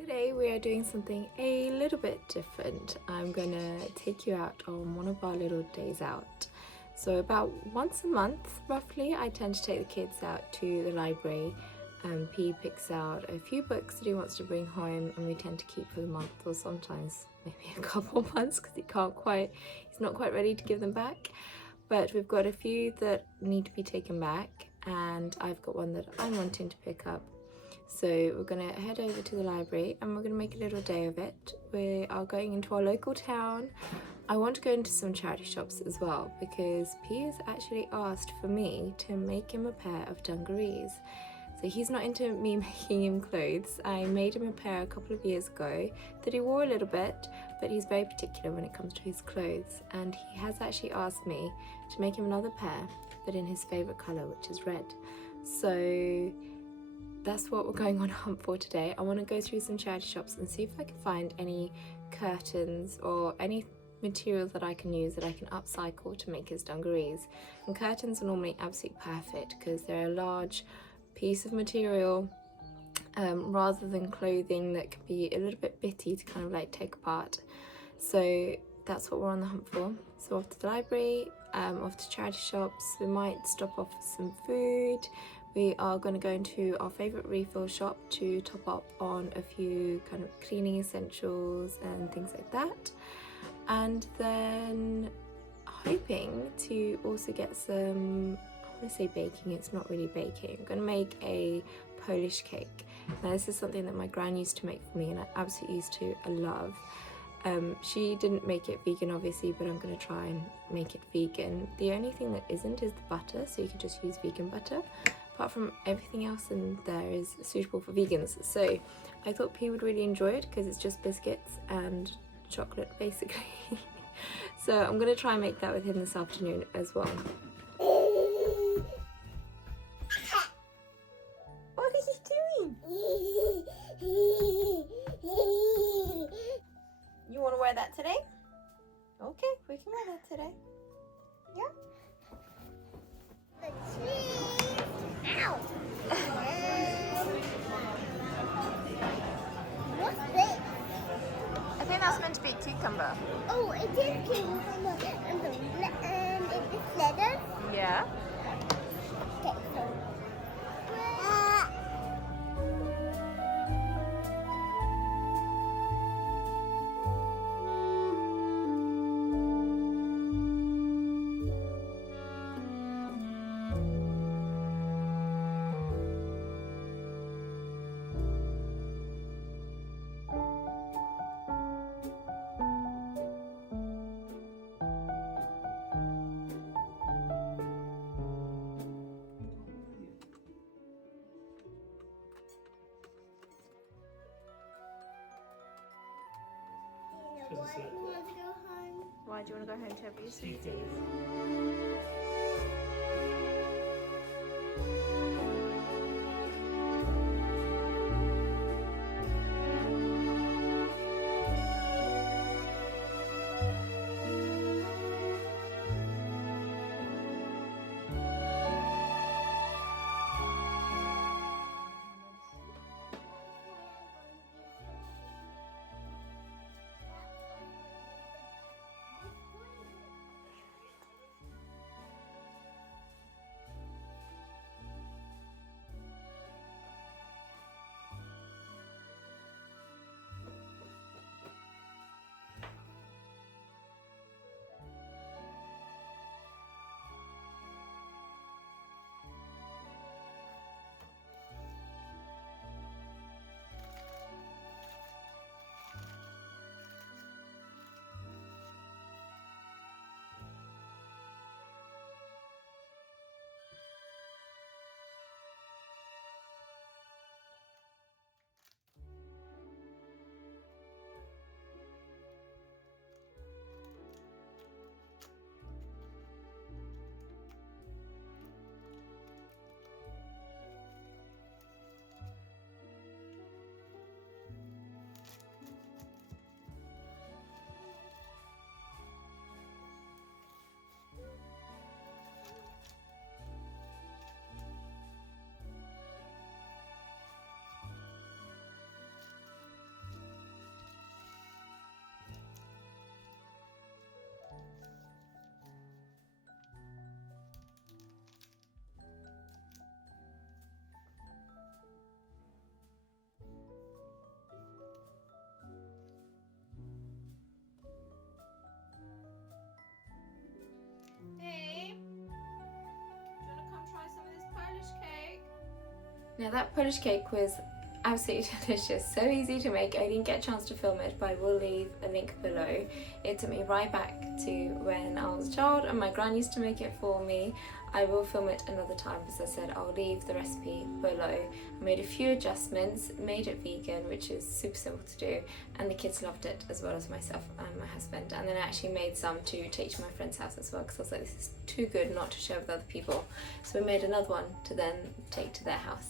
Today we are doing something a little bit different. I'm gonna take you out on one of our little days out. So about once a month, roughly, I tend to take the kids out to the library. P picks out a few books that he wants to bring home, and we tend to keep for the month or sometimes maybe a couple months because he's not quite ready to give them back. But we've got a few that need to be taken back, and I've got one that I'm wanting to pick up. So we're gonna head over to the library and we're gonna make a little day of it. We are going into our local town. I want to go into some charity shops as well because P has actually asked for me to make him a pair of dungarees. So he's not into me making him clothes. I made him a pair a couple of years ago that he wore a little bit, but he's very particular when it comes to his clothes. And he has actually asked me to make him another pair, but in his favourite colour, which is red. So that's what we're going on a hunt for today. I want to go through some charity shops and see if I can find any curtains or any materials that I can use that I can upcycle to make his dungarees. And curtains are normally absolutely perfect because they're a large piece of material rather than clothing that can be a little bit bitty to kind of like take apart. So that's what we're on the hunt for. So off to the library, off to charity shops. We might stop off for some food. We are going to go into our favourite refill shop to top up on a few kind of cleaning essentials and things like that. And then hoping to also get some, I want to say baking, it's not really baking. I'm going to make a Polish cake. Now this is something that my gran used to make for me and I absolutely used to love. She didn't make it vegan obviously, but I'm going to try and make it vegan. The only thing that isn't is the butter, so you can just use vegan butter. Apart from everything else in there is suitable for vegans. So I thought P would really enjoy it because it's just biscuits and chocolate basically. So I'm going to try and make that with him this afternoon as well. What are you doing? You want to wear that today? Okay, we can wear that today. Yeah? Ow! What's this? I think that's meant to be cucumber. Oh, it is cucumber. And is this leather? Yeah. Okay, so. Why do you want to go home? Why do you want to go home to have your sweeties? Now that Polish cake was absolutely delicious, so easy to make. I didn't get a chance to film it, but I will leave a link below. It took me right back to when I was a child and my gran used to make it for me. I will film it another time, as I said. I'll leave the recipe below. I made a few adjustments, made it vegan, which is super simple to do, and the kids loved it as well as myself and my husband. And then I actually made some to take to my friend's house as well, because I was like, this is too good not to share with other people. So we made another one to then take to their house.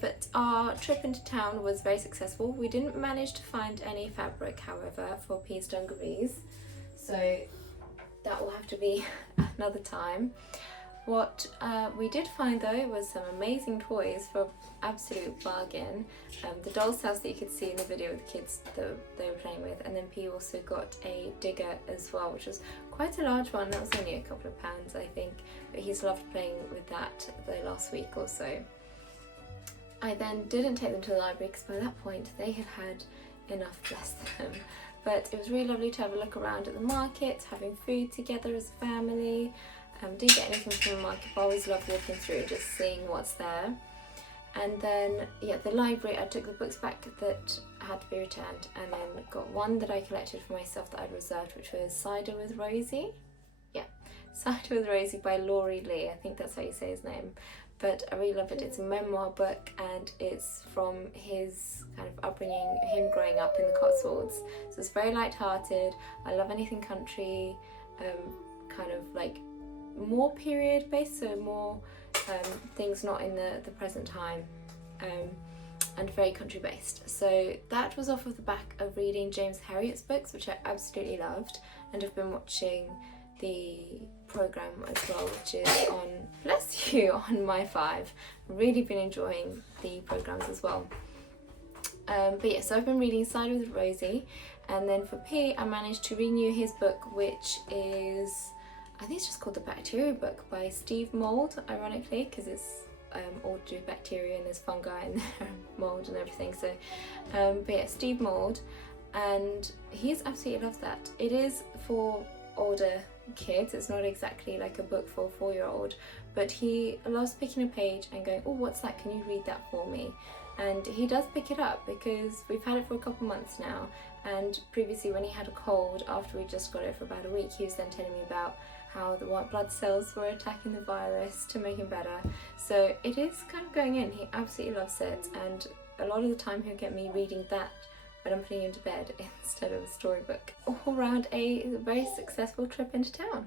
But our trip into town was very successful. We didn't manage to find any fabric, however, for P's dungarees, so that will have to be another time. What we did find though was some amazing toys for absolute bargain. The doll's house that you could see in the video with the kids that they were playing with, and then P also got a digger as well, which was quite a large one. That was only a couple of pounds, I think, but he's loved playing with that the last week or so. I then didn't take them to the library because by that point they had had enough, bless them. But it was really lovely to have a look around at the market, having food together as a family. Didn't get anything from the market, but I always love walking through and just seeing what's there. And then, yeah, the library, I took the books back that had to be returned, and then got one that I collected for myself that I'd reserved, which was Cider with Rosie. Yeah, Cider with Rosie by Laurie Lee, I think that's how you say his name. But I really love it. It's a memoir book, and it's from his kind of upbringing, him growing up in the Cotswolds. So it's very light-hearted. I love anything country, kind of like more period based, so more things not in the present time, and very country based. So that was off of the back of reading James Herriot's books, which I absolutely loved, and have been watching the program as well, which is on, bless you, on My 5. Really been enjoying the programs as well. But yeah, so I've been reading Cider with Rosie, and then for P I managed to renew his book, which is, I think it's just called The Bacteria Book by Steve Mould, ironically, because it's all to do with bacteria and there's fungi and mould and everything. So but yeah, Steve Mould, and he's absolutely loves that. It is for older kids, it's not exactly like a book for a 4-year-old, but he loves picking a page and going, oh, what's that, can you read that for me? And he does pick it up because we've had it for a couple months now, and previously when he had a cold, after we just got it for about a week, he was then telling me about how the white blood cells were attacking the virus to make him better. So it is kind of going in. He absolutely loves it, and a lot of the time he'll get me reading that when I'm putting him to bed instead of a storybook. All round a very successful trip into town.